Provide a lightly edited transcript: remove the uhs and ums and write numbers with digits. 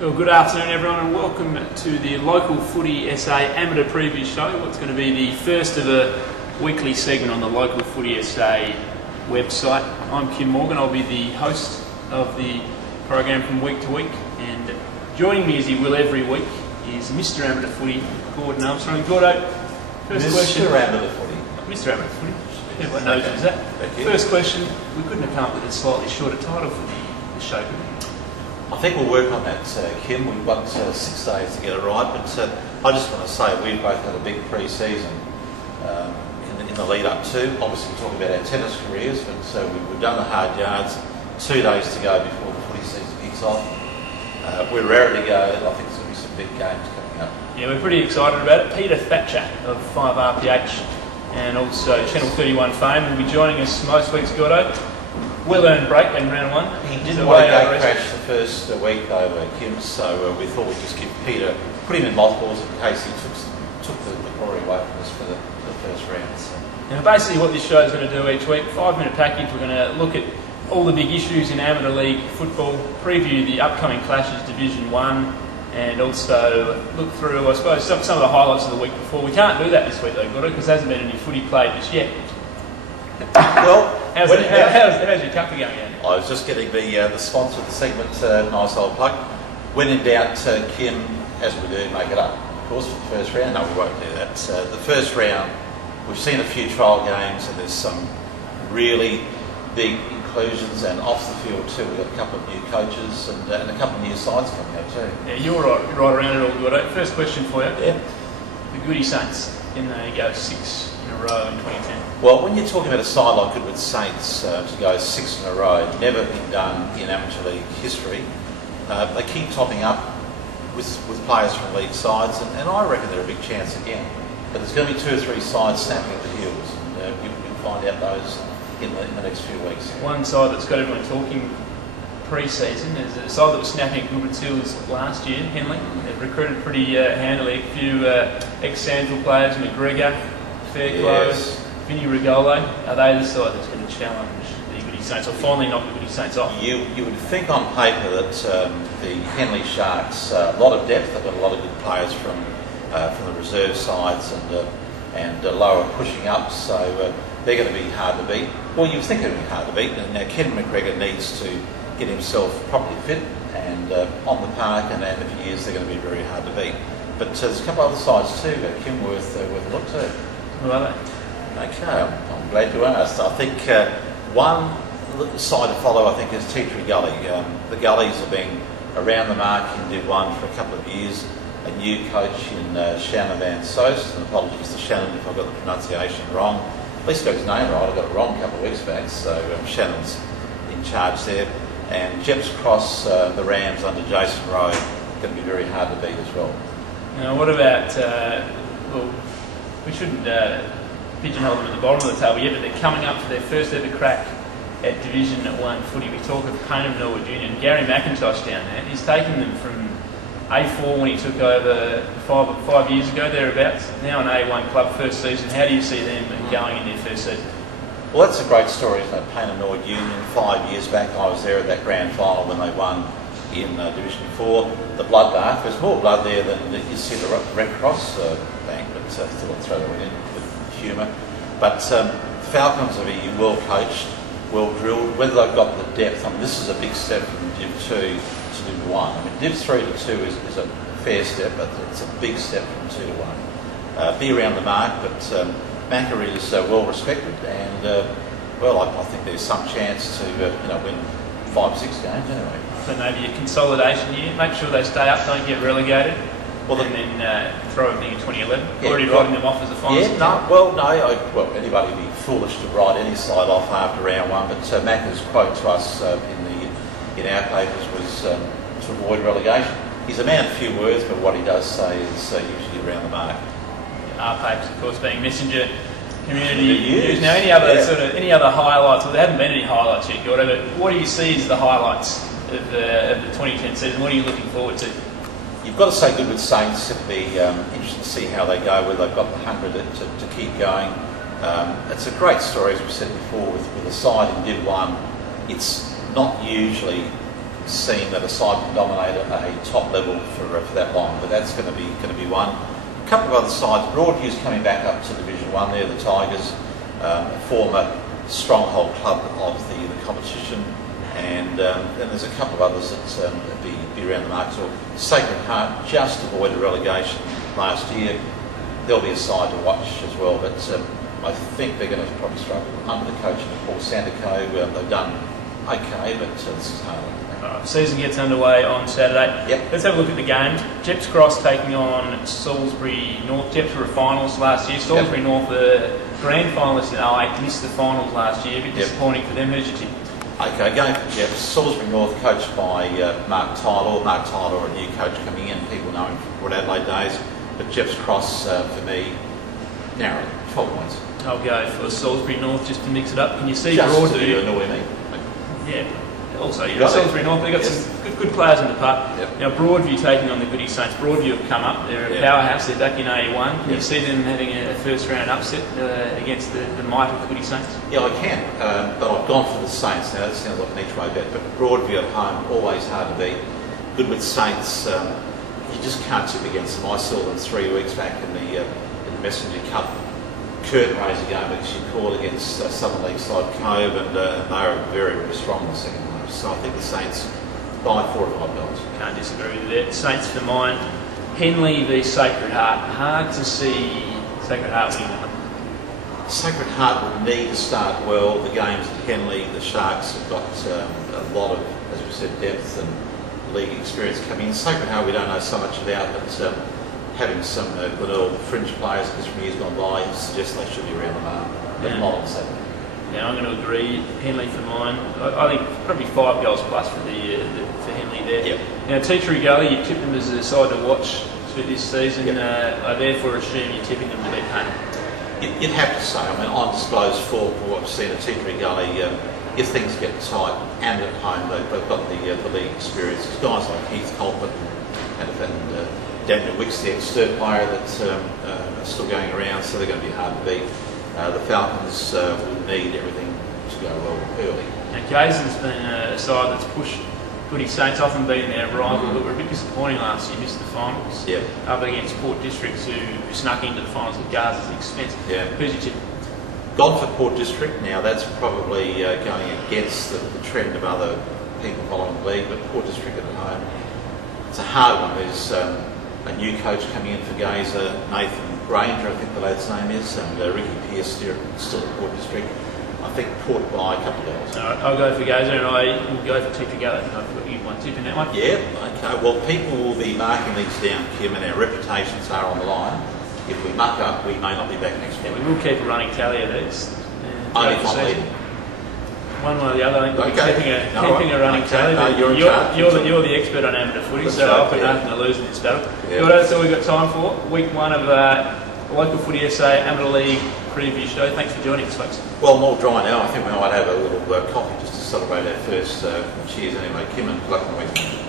Well, good afternoon everyone and welcome to the local Footy SA amateur preview show. What's going to be the first of a weekly segment on the local Footy SA website. I'm Kym Morgan, I'll be the host of the program from week to week, and joining me as he will every week is Mr. Amateur Footy, Gordon Armstrong. Gordo, first question. Mr. Amateur Footy. Mr. Amateur Footy. Everyone knows who's that. First question, we couldn't have come up with a slightly shorter title for the show. I think we'll work on that, Kym. We've got 6 days to get it right, but I just want to say we've both had a big pre-season in the lead up to. Obviously we're talking about our tennis careers, but we've done the hard yards. 2 days to go before the footy season kicks off. We're raring to go. I think there's going to be some big games coming up. Yeah, we're pretty excited about it. Peter Thatcher of 5RPH and also Channel 31 fame will be joining us most weeks, Gordo. Well-earned break in round one. He didn't want to go crash the first week over Kym, so we thought we'd just give Peter, put him in mothballs in case he took the glory away from us for the first round. So. Now basically what this show is going to do each week, 5-minute package, we're going to look at all the big issues in amateur league football, preview the upcoming clashes, Division 1, and also look through, I suppose, some of the highlights of the week before. We can't do that this week though, Gordo, because there hasn't been any footy played just yet. Well, how's your cuppa going out? I was just getting the sponsor of the segment, nice old plug. When in doubt, Kym, as we do, make it up. Of course, for the first round, no, we won't do that. The first round, we've seen a few trial games, and there's some really big inclusions, and off the field too. We've got a couple of new coaches and a couple of new sides coming up too. Yeah, you're right around it all, Gordo. First question for you. Yeah. The Goody Saints, can they go 6 in a row in 2010? Well, when you're talking about a side like Goodwood Saints to go 6 in a row, never been done in amateur league history. They keep topping up with players from league sides, and I reckon they're a big chance again. But there's going to be 2 or 3 sides snapping at the heels, and you'll find out those in the next few weeks. One side that's got everyone talking pre-season is a side that was snapping at Goodwood's heels last year, Henley. They've recruited pretty handily. A few ex-Sandville players, McGregor, Fairclough, yes. Vinny Rigolo. Are they the side that's going to challenge the Goody Saints, or finally knock the Goody Saints off? You would think on paper that the Henley Sharks, a lot of depth, they've got a lot of good players from the reserve sides and lower pushing up, so they're going to be hard to beat. Well, you think they're going to be hard to beat, and now Ken McGregor needs to get himself properly fit and on the park, and in a few years they're going to be very hard to beat. But there's a couple of other sides too, Kym, worth a look to. Who are they? Okay, I'm glad you asked. I think one side to follow, I think, is Tea Tree Gully. The Gullies have been around the mark in Div 1 for a couple of years. A new coach in Shannon Van Soest, and apologies to Shannon if I got the pronunciation wrong. At least got his name right, I got it wrong a couple of weeks back, so Shannon's in charge there. And Jeps Cross, the Rams under Jason Rowe, going to be very hard to beat as well. Now, what about, well, we shouldn't pigeonhole them at the bottom of the table yet, but they're coming up to their first ever crack at Division 1 footy. We talk of Payne of Norwood Union. Gary McIntosh down there, he's taken them from A4 when he took over 5 years ago, thereabouts. Now an A1 club, first season. How do you see them going in their first season? Well, that's a great story, isn't it? Payne of Norwood Union, 5 years back, I was there at that grand final when they won in Division 4. The bloodbath, there's more blood there than you see the Red Cross bank, but still I'll throw that one in with humour. But Falcons are being well coached, well drilled. Whether they've got the depth, I mean, this is a big step from Div 2 to Div 1. I mean, Div 3 to 2 is a fair step, but it's a big step from 2 to 1. Be around the mark, but Macca is well respected, and well, I think there's some chance to win 5-6 games anyway. So maybe a consolidation year, make sure they stay up, don't get relegated, well, and then throw everything in 2011. Yeah, already writing them off as a final. Yeah, anybody would be foolish to write any side off after round 1, but Macca's quote to us in our papers was to avoid relegation. He's a man of few words, but what he does say is usually around the mark. Our papers, of course, being Messenger community news. Now, any other highlights? Well, there haven't been any highlights yet, Gordo, but what do you see as the highlights of the 2010 season? What are you looking forward to? You've got to say Goodwood Saints. It'll be interesting to see how they go, whether they've got the hunger to keep going. It's a great story, as we said before, with a side in Div 1. It's not usually seen that a side can dominate at a top level for that long, but that's going to be one. A couple of other sides. Broadview's coming back up to Division 1 there, the Tigers, a former stronghold club of the competition, and there's a couple of others that be around the mark. So Sacred Heart just avoided relegation last year. There'll be a side to watch as well, but I think they're going to probably struggle under the coaching of Paul Sandico. They've done okay, but this is hard. Right, season gets underway on Saturday. Yep. Let's have a look at the games. Jeps Cross taking on Salisbury North. Jeps were finals last year. Salisbury North, the grand finalists in 08, missed the finals last year. A bit disappointing for them. Who's your tip? Okay, going for Jeps. Salisbury North, coached by Mark Tyler. Mark Tyler, a new coach coming in. People know him from Port Adelaide days. But Jeps Cross, for me, narrowly, 12 points. I'll go for Salisbury North just to mix it up. Can you see just Broadview? to annoy me. Yeah. Also, Salisbury North, they've got some good players in the park. Yep. Now, Broadview taking on the Goody Saints. Broadview have come up. They're a powerhouse. They're back in A1. Can you see them having a first round upset against the might of the Goody Saints? Yeah, I can. But I've gone for the Saints. Now, that sounds like an each way bet, but Broadview at home, always hard to beat. Good with Saints. You just can't tip against them. I saw them 3 weeks back in the Messenger Cup curtain raiser game, which you called against Southern League side Cove, and they were very, very strong in the second half. So I think the Saints by 4 or 5 goals. Can't disagree with that. Saints for mine. Henley v Sacred Heart. Hard to see Sacred Heart winning that one. Sacred Heart will need to start well. The games at Henley, the Sharks have got a lot of, as we said, depth and league experience coming in. Sacred Heart we don't know so much about, but having some Glenelg fringe players from years gone by suggests they should be around the mark, but not on Saturday. Yeah, I'm going to agree. Henley for mine. I think probably 5 goals plus for Henley there. Yep. Now, Teachery Gully, you tipped them as a side to watch through this season. I therefore assume you're tipping them to beat Payne. You'd have to say, I mean, on disclosed form for what we've seen at Teachery Gully, if things get tight and at home, they've got the league experience. There's guys like Heath Colpert and Daniel Wicks, the ex-Sturt player that are still going around, so they're going to be hard to beat. The Falcons will need everything to go well early. Now, Gazen's been a side that's pushed Footy Saints, often beaten their rival, but were a bit disappointing last year, missed the finals. Yep. Up against Port Districts, who snuck into the finals at Gaza's expense. Yeah. Who's your tip? Gone for Port District. Now, that's probably going against the trend of other people following the league, but Port District at home, it's a hard one. There's a new coach coming in for Gaza, Nathan Granger, I think the lad's name is, and Ricky Pearce still at Port District. I think Port by a couple of goals. All right, I'll go for Gaza, and I will go for Teachery Gully. I've got you one tip in that one. Yeah, okay. Well, people will be marking these down, Kym, and our reputations are on the line. If we muck up, we may not be back next week. Yeah, we will keep a running tally of these. Only if I'm leading. One way or the other, I think we'll be keeping a running tally. You're the expert on amateur footy, That's so right, I've got nothing to lose in this battle. Yeah. That's all we've got time for. Week 1 of Local Footy SA Amateur League preview show. Thanks for joining us, folks. Well, more dry now. I think we might have a little coffee just to celebrate our first cheers anyway. Kym, and good luck in the week.